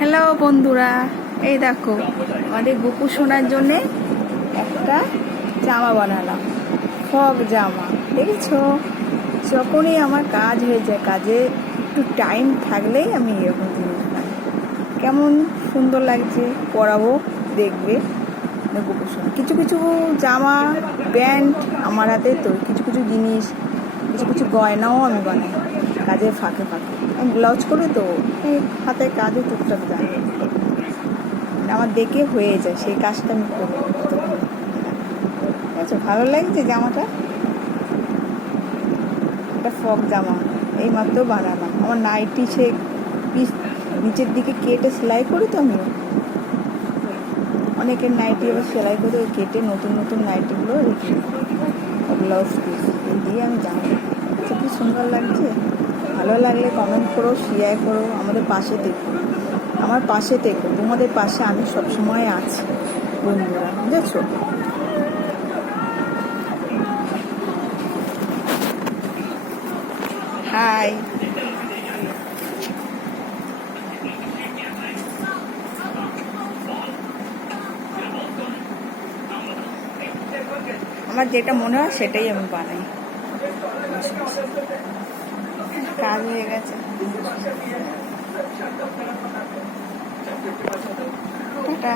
Hello বন্ধুরা, এই দেখো আমাদের গোপু সোনার জন্যে একটা জামা বানালাম, ফগ জামা। দেখেছো, যখনই আমার কাজ হয়ে যায়, কাজে একটু টাইম থাকলেই আমি এরকম জিনিস বানাই। কেমন সুন্দর লাগছে, পরাবো, দেখবে। গোপু সোনা কিছু কিছু জামা, প্যান্ট আমার হাতে তো, কিছু কিছু জিনিস, কিছু কিছু গয়নাও আমি বানাই কাজের ফাঁকে ফাঁকে। আমি ব্লাউজ করি তো, এই হাতের কাজে টুকটাক জানি, আমার দেখে হয়ে যায়, সেই কাজটা আমি করি। আচ্ছা, ভালো লাগছে জামাটা, একটা ফক জামা এই মাত্র বানালাম। আমার নাইটি সে পিস নিচের দিকে কেটে সেলাই করি তো আমি, অনেকের নাইটি এবার সেলাই করে কেটে নতুন নতুন নাইটিগুলো রেখে ব্লাউজ পিস দিয়ে আমি জামা। আচ্ছা, কি সুন্দর লাগছে। ভালো লাগলে কমেন্ট করো, শেয়ার করো, আমাদের পাশে দেখো, আমার পাশে দেখো, তোমাদের পাশে আমি সবসময় আছি বন্ধুরা, বুঝেছো? হাই, আমার যেটা মনে হয় সেটাই আমি বানাই। কাজ হয়ে গেছে, এটা